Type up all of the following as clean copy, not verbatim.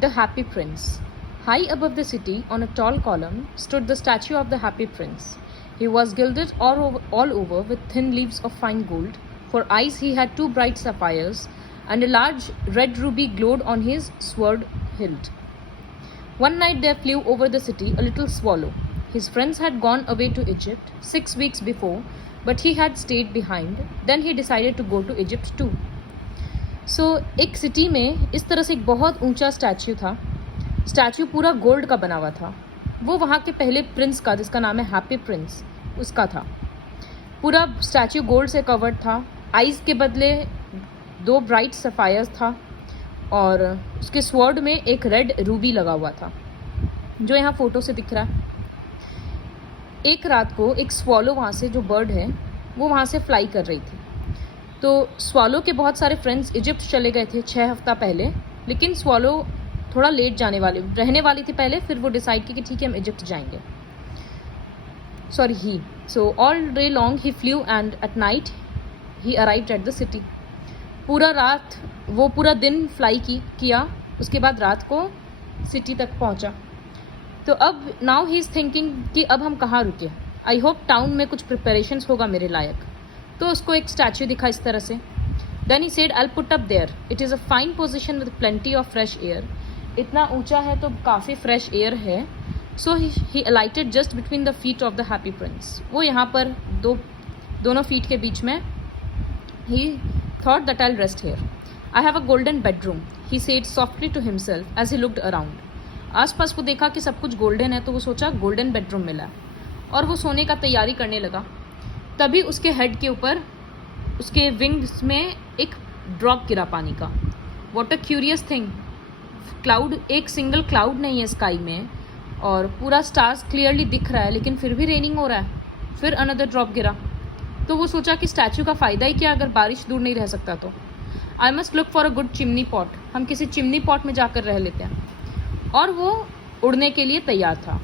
The Happy Prince. High above the city, on a tall column, stood the statue of the Happy Prince. He was gilded all over with thin leaves of fine gold. For eyes, he had two bright sapphires, and a large red ruby glowed on his sword hilt. One night there flew over the city a little swallow. His friends had gone away to Egypt 6 weeks before, but he had stayed behind. Then he decided to go to Egypt too. एक city में इस तरह से एक बहुत ऊंचा statue था. Statue पूरा गोल्ड का बना हुआ था. वो वहाँ के पहले प्रिंस का, जिसका नाम है हैप्पी प्रिंस, उसका था. पूरा स्टैच्यू गोल्ड से कवर्ड था. आइज़ के बदले 2 ब्राइट सफ़ायर्स था और उसके स्वॉर्ड में एक रेड रूबी लगा हुआ था, जो यहाँ फ़ोटो से दिख रहा है. एक रात को एक स्वॉलो, वहाँ से जो बर्ड है, वो वहाँ से फ्लाई कर रही थी. तो स्वॉलो के बहुत सारे फ्रेंड्स इजिप्ट चले गए थे 6 हफ्ता पहले, लेकिन स्वॉलो थोड़ा लेट रहने वाली थी पहले. फिर वो डिसाइड की कि ठीक है, हम इजिप्ट जाएंगे. So all day long he flu and at night he arrived at the city. पूरा दिन फ्लाई किया, उसके बाद रात को सिटी तक पहुंचा. तो अब नाउ ही इज़ थिंकिंग कि अब हम कहाँ रुके. आई होप टाउन में कुछ प्रिपरेशंस होगा मेरे लायक. तो उसको एक स्टैच्यू दिखा इस तरह से. Then he said, I put up there. It is a fine position with plenty of fresh air. इतना ऊंचा है तो काफ़ी फ्रेश एयर है. So he alighted just between the feet of the happy Prince. वो यहाँ पर दोनों फीट के बीच में. He thought that I will rest here. I have a golden bedroom, he said softly to himself as he looked around. आसपास वो देखा कि सब कुछ गोल्डन है, तो वो सोचा गोल्डन बेडरूम मिला और वो सोने का तैयारी करने लगा. तभी उसके हेड के ऊपर, उसके विंग्स में एक ड्रॉप गिरा पानी का. What a curious thing. एक सिंगल क्लाउड नहीं है स्काई में और पूरा स्टार्स क्लियरली दिख रहा है, लेकिन फिर भी रेनिंग हो रहा है. फिर अनदर ड्रॉप गिरा. तो वो सोचा कि स्टैच्यू का फ़ायदा ही क्या अगर बारिश दूर नहीं रह सकता तो. I must look for a good chimney pot. हम किसी चिमनी पॉट में जाकर रह लेते हैं. और वो उड़ने के लिए तैयार था,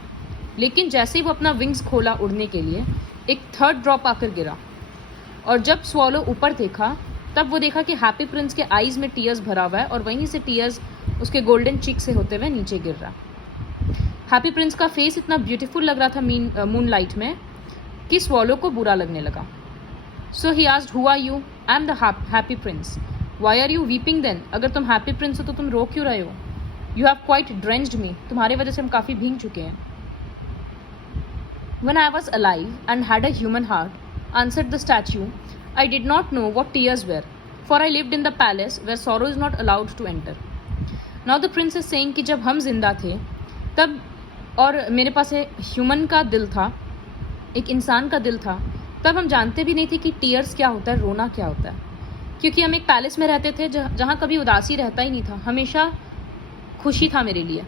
लेकिन जैसे ही वो अपना विंग्स खोला उड़ने के लिए, एक थर्ड ड्रॉप आकर गिरा. और जब स्वॉलो ऊपर देखा, तब वो देखा कि हैप्पी प्रिंस के आईज़ में टीयर्स भरा हुआ है और वहीं से टीयर्स उसके गोल्डन चीक से होते हुए नीचे गिर रहा. हैप्पी प्रिंस का फेस इतना ब्यूटीफुल लग रहा था मून लाइट में कि स्वॉलो को बुरा लगने लगा. So he asked, who are you? I am the happy Prince. Why are you weeping then? अगर तुम हैप्पी प्रिंस हो तो तुम रो क्यों रहे हो? यू हैव क्वाइट ड्रेंच्ड मी. तुम्हारी वजह से हम काफ़ी भीग चुके हैं. When I was alive and had a human heart, answered the statue, I did not know what tears were, for I lived in the palace where sorrow is not allowed to enter. Now the prince is saying कि जब हम जिंदा थे तब, और मेरे पास human का दिल था, एक इंसान का दिल था, तब हम जानते भी नहीं थे कि टीयर्स क्या होता है, रोना क्या होता है. क्योंकि हम एक पैलेस में रहते थे जहाँ कभी उदासी रहता ही नहीं था, हमेशा खुशी था मेरे लिए.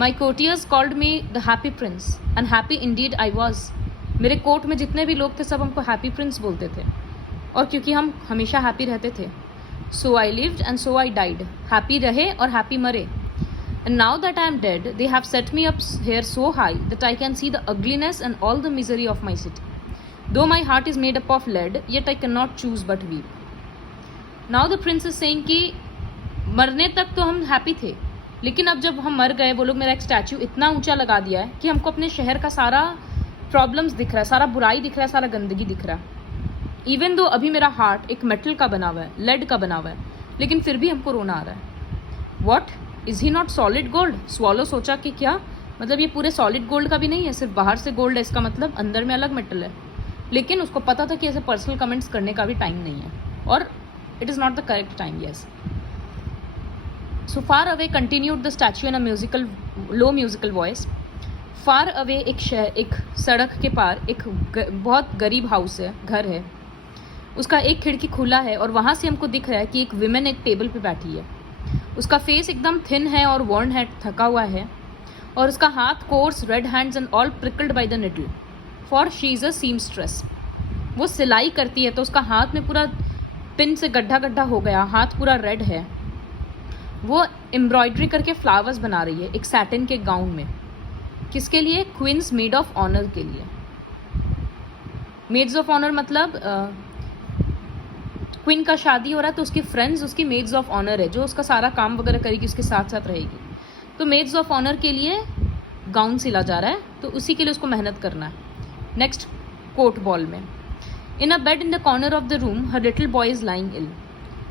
My courtiers called me the happy prince, and happy indeed I was. मेरे कोर्ट में जितने भी लोग थे सब हमको हैप्पी प्रिंस बोलते थे, और क्योंकि हम हमेशा हैप्पी रहते थे. So I lived and so I died. Happy रहे और हैप्पी मरे. And now that I am dead, they have set me up here so high that I can see the ugliness and all the misery of my city. Though my heart is made up of lead, yet I cannot choose but weep. Now the prince is saying कि मरने तक तो हम happy थे, लेकिन अब जब हम मर गए, वो लोग मेरा एक स्टैच्यू इतना ऊंचा लगा दिया है कि हमको अपने शहर का सारा प्रॉब्लम्स दिख रहा है, सारा बुराई दिख रहा है, सारा गंदगी दिख रहा है. इवन दो अभी मेरा हार्ट एक मेटल का बना हुआ है, लेड का बना हुआ है, लेकिन फिर भी हमको रोना आ रहा है. What, is he not solid gold? Swallow सोचा कि क्या मतलब ये पूरे सॉलिड गोल्ड का भी नहीं है, सिर्फ बाहर से गोल्ड है, इसका मतलब अंदर में अलग मेटल है. लेकिन उसको पता था कि ऐसे पर्सनल कमेंट्स करने का भी टाइम नहीं है, और it is not the correct time. Yes. So far away continued the statue in a low musical voice. Far away एक सड़क के पार एक बहुत गरीब हाउस है, घर है. उसका एक खिड़की खुला है और वहाँ से हमको दिख रहा है कि एक विमेन एक टेबल पे बैठी है. उसका फेस एकदम थिन है और वर्न है, थका हुआ है, और उसका हाथ coarse, red hands and all pricked by the needle, for she is a seamstress. वो सिलाई करती है, तो उसका हाथ में पूरा पिन से गड्ढा हो गया, हाथ पूरा रेड है. वो एम्ब्रॉयडरी करके फ्लावर्स बना रही है एक सैटिन के गाउन में. किसके लिए? क्वींस मेड ऑफ ऑनर के लिए. मेड्स ऑफ ऑनर मतलब क्वीन का शादी हो रहा है तो उसकी फ्रेंड्स उसकी मेड्स ऑफ ऑनर है, जो उसका सारा काम वगैरह करेगी, उसके साथ साथ रहेगी. तो मेड्स ऑफ ऑनर के लिए गाउन सिला जा रहा है, तो उसी के लिए उसको मेहनत करना है। नेक्स्ट कोर्ट बॉल में, in a bed in the corner of the room her little boy is lying ill.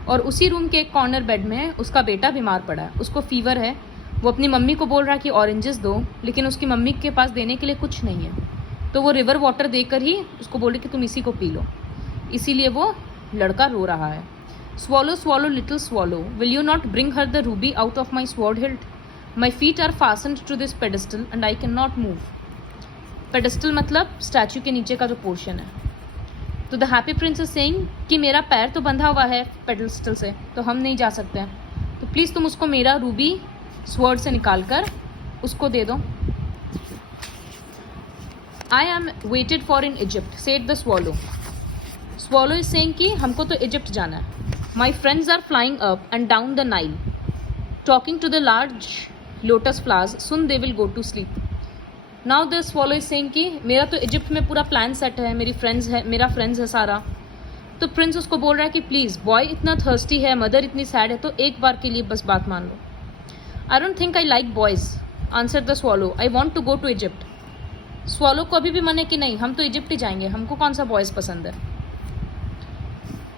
और उसी रूम के एक कॉर्नर बेड में उसका बेटा बीमार पड़ा है, उसको फीवर है। वो अपनी मम्मी को बोल रहा है कि ऑरेंजेस दो, लेकिन उसकी मम्मी के पास देने के लिए कुछ नहीं है, तो वो रिवर वाटर देकर ही उसको बोले कि तुम इसी को पी लो। इसीलिए वो लड़का रो रहा है। Swallow swallow little swallow, will you not bring her the ruby out of my sword hilt? My feet are fastened to this pedestal and I can not move. Pedestal मतलब statue के नीचे का जो पोर्शन है। तो the happy Prince is saying कि मेरा पैर तो बंधा हुआ है पेडिस्टल से, तो हम नहीं जा सकते हैं, तो प्लीज़ तुम उसको मेरा रूबी स्वर्ड से निकाल कर उसको दे दो। I am waited for in Egypt said the swallow. Swallow is saying कि हमको तो इजिप्ट जाना है। My friends are flying up and down the Nile talking to the large lotus flowers, soon they will go to sleep. Now the swallow is saying कि मेरा तो Egypt में पूरा प्लान सेट है, मेरा फ्रेंड्स है सारा। तो प्रिंस उसको बोल रहा है कि प्लीज़, बॉय इतना थर्स्टी है, मदर इतनी सैड है, तो एक बार के लिए बस बात मान लो। I don't think I like boys, answer the swallow, I want to go to Egypt. Swallow को अभी भी मन है कि नहीं, हम तो इजिप्ट ही जाएंगे, हमको कौन सा बॉयज़ पसंद है।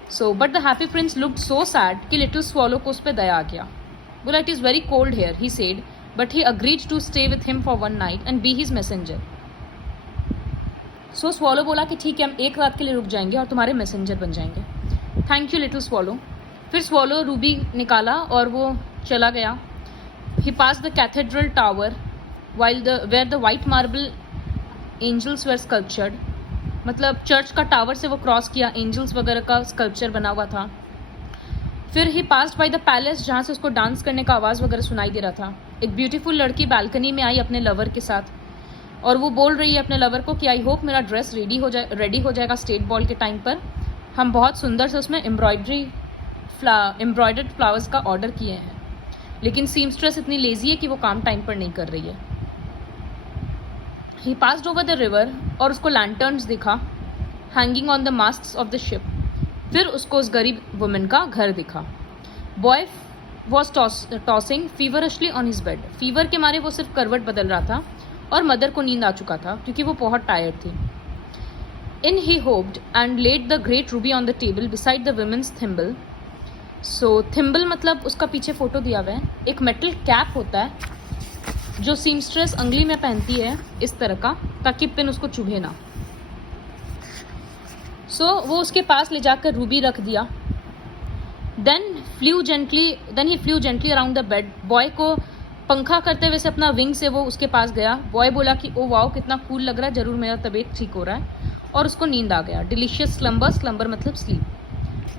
So but the happy prince looked so sad कि लिटिल स्वॉलो को उस पर दया आ गया। बोला, it is very cold here, he said, but he agreed to stay with him for one night and be his messenger. So swallow बोला कि ठीक है, हम एक रात के लिए रुक जाएंगे और तुम्हारे मैसेंजर बन जाएंगे। Thank you little swallow. फिर स्वॉलो रूबी निकाला और वो चला गया। He pass the cathedral tower where the white marble angels were sculptured. मतलब चर्च का टावर से वो क्रॉस किया, एंजल्स वगैरह का स्कल्पचर बना हुआ था। फिर ही पास्ड बाय द पैलेस, जहाँ से उसको डांस करने का आवाज़ वगैरह सुनाई दे रहा था। एक ब्यूटीफुल लड़की बालकनी में आई अपने लवर के साथ, और वो बोल रही है अपने लवर को कि आई होप मेरा ड्रेस रेडी हो जाएगा स्टेट बॉल के टाइम पर। हम बहुत सुंदर से उसमें एम्ब्रॉयडर्ड फ्लावर्स का ऑर्डर किए हैं, लेकिन सीमस्ट्रेस इतनी लेजी है कि वो काम टाइम पर नहीं कर रही है। He passed over the river और उसको लैंटर्न्स दिखा hanging on the masts of the ship. फिर उसको उस गरीब वुमेन का घर दिखा। Boy was tossing feverishly on his bed. Fever के मारे वो सिर्फ करवट बदल रहा था और मदर को नींद आ चुका था क्योंकि वो बहुत टायर्ड थी। In he hoped and laid the great ruby on the table beside the woman's thimble. So thimble मतलब उसका पीछे फोटो दिया हुआ है, एक मेटल कैप होता है जो सीमस्ट्रेस अंगली में पहनती है इस तरह का, ताकि पिन उसको चुभे ना। सो वो उसके पास ले जाकर रूबी रख दिया। Then he flew gently around the bed. Boy को पंखा करते हुए से अपना विंग से वो उसके पास गया। बॉय बोला कि ओ वाओ, कितना कूल लग रहा है, जरूर मेरा तबीयत ठीक हो रहा है, और उसको नींद आ गया। डिलीशियस स्लम्बर मतलब स्लीप।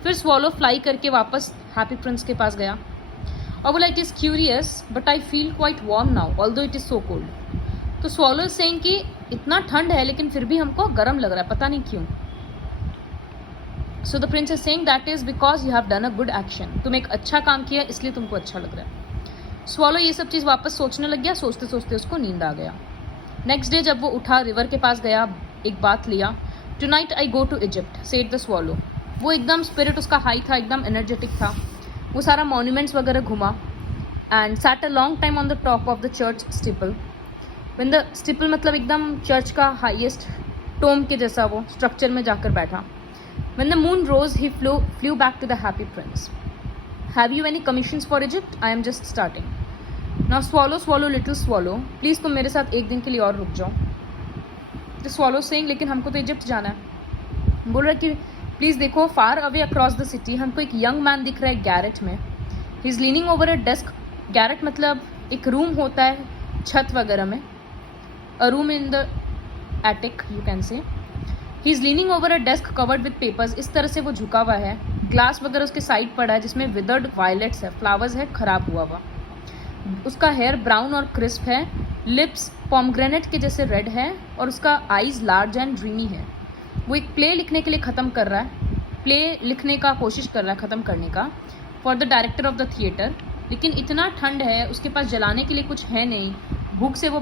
फिर स्वॉलो फ्लाई करके वापस हैप्पी प्रिंस के पास गया और बोला, it is curious but I feel quite warm now although it is so cold. तो स्वॉलो इज सेइंग कि इतना ठंड है लेकिन फिर भी हमको गर्म लग रहा है, पता नहीं क्यों। So the Prince is saying that is because you have done a good action. तुम एक अच्छा काम किया इसलिए तुमको अच्छा लग रहा है। स्वॉलो ये सब चीज़ वापस सोचने लग गया। सोचते सोचते उसको नींद आ गया। नेक्स्ट डे जब वो उठा, रिवर के पास गया, एक बात लिया। Tonight I go to Egypt said the swallow. वो एकदम स्पिरिट उसका हाई था, एकदम एनर्जेटिक था। वो सारा मॉन्यूमेंट्स वगैरह घुमा and set a long time on the top of the church steeple. When the steeple मतलब एकदम चर्च का हाईएस्ट टोम के जैसा वो स्ट्रक्चर में जाकर बैठा। When the moon rose, he flew back to the happy prince. Have you any commissions for Egypt? I am just starting. Now swallow little swallow. Please तुम मेरे साथ एक दिन के लिए और रुक जाओ। The swallow saying, लेकिन हमको तो इजिप्ट जाना है। बोल रहा है कि प्लीज़ देखो, far away across the city हमको एक यंग मैन दिख रहा है गैरेट में। He is leaning over a desk. Garrett मतलब एक रूम होता है छत वगैरह में, अ room in the attic you can say. He is leaning over a desk covered with papers. इस तरह से वो झुका हुआ है। ग्लास वगैरह उसके साइड पड़ा है जिसमें विदर्ड वायलेट्स है, फ्लावर्स है, खराब हुआ हुआ। उसका हेयर ब्राउन और क्रिस्प है। लिप्स पॉमग्रेनेट के जैसे रेड है और उसका आईज लार्ज एंड ड्रीमी है। वो एक प्ले लिखने के लिए ख़त्म कर रहा है, प्ले लिखने का कोशिश कर रहा है ख़त्म करने का, for the director of the theatre. लेकिन इतना ठंड है, उसके पास जलाने के लिए कुछ है नहीं। भूख से वो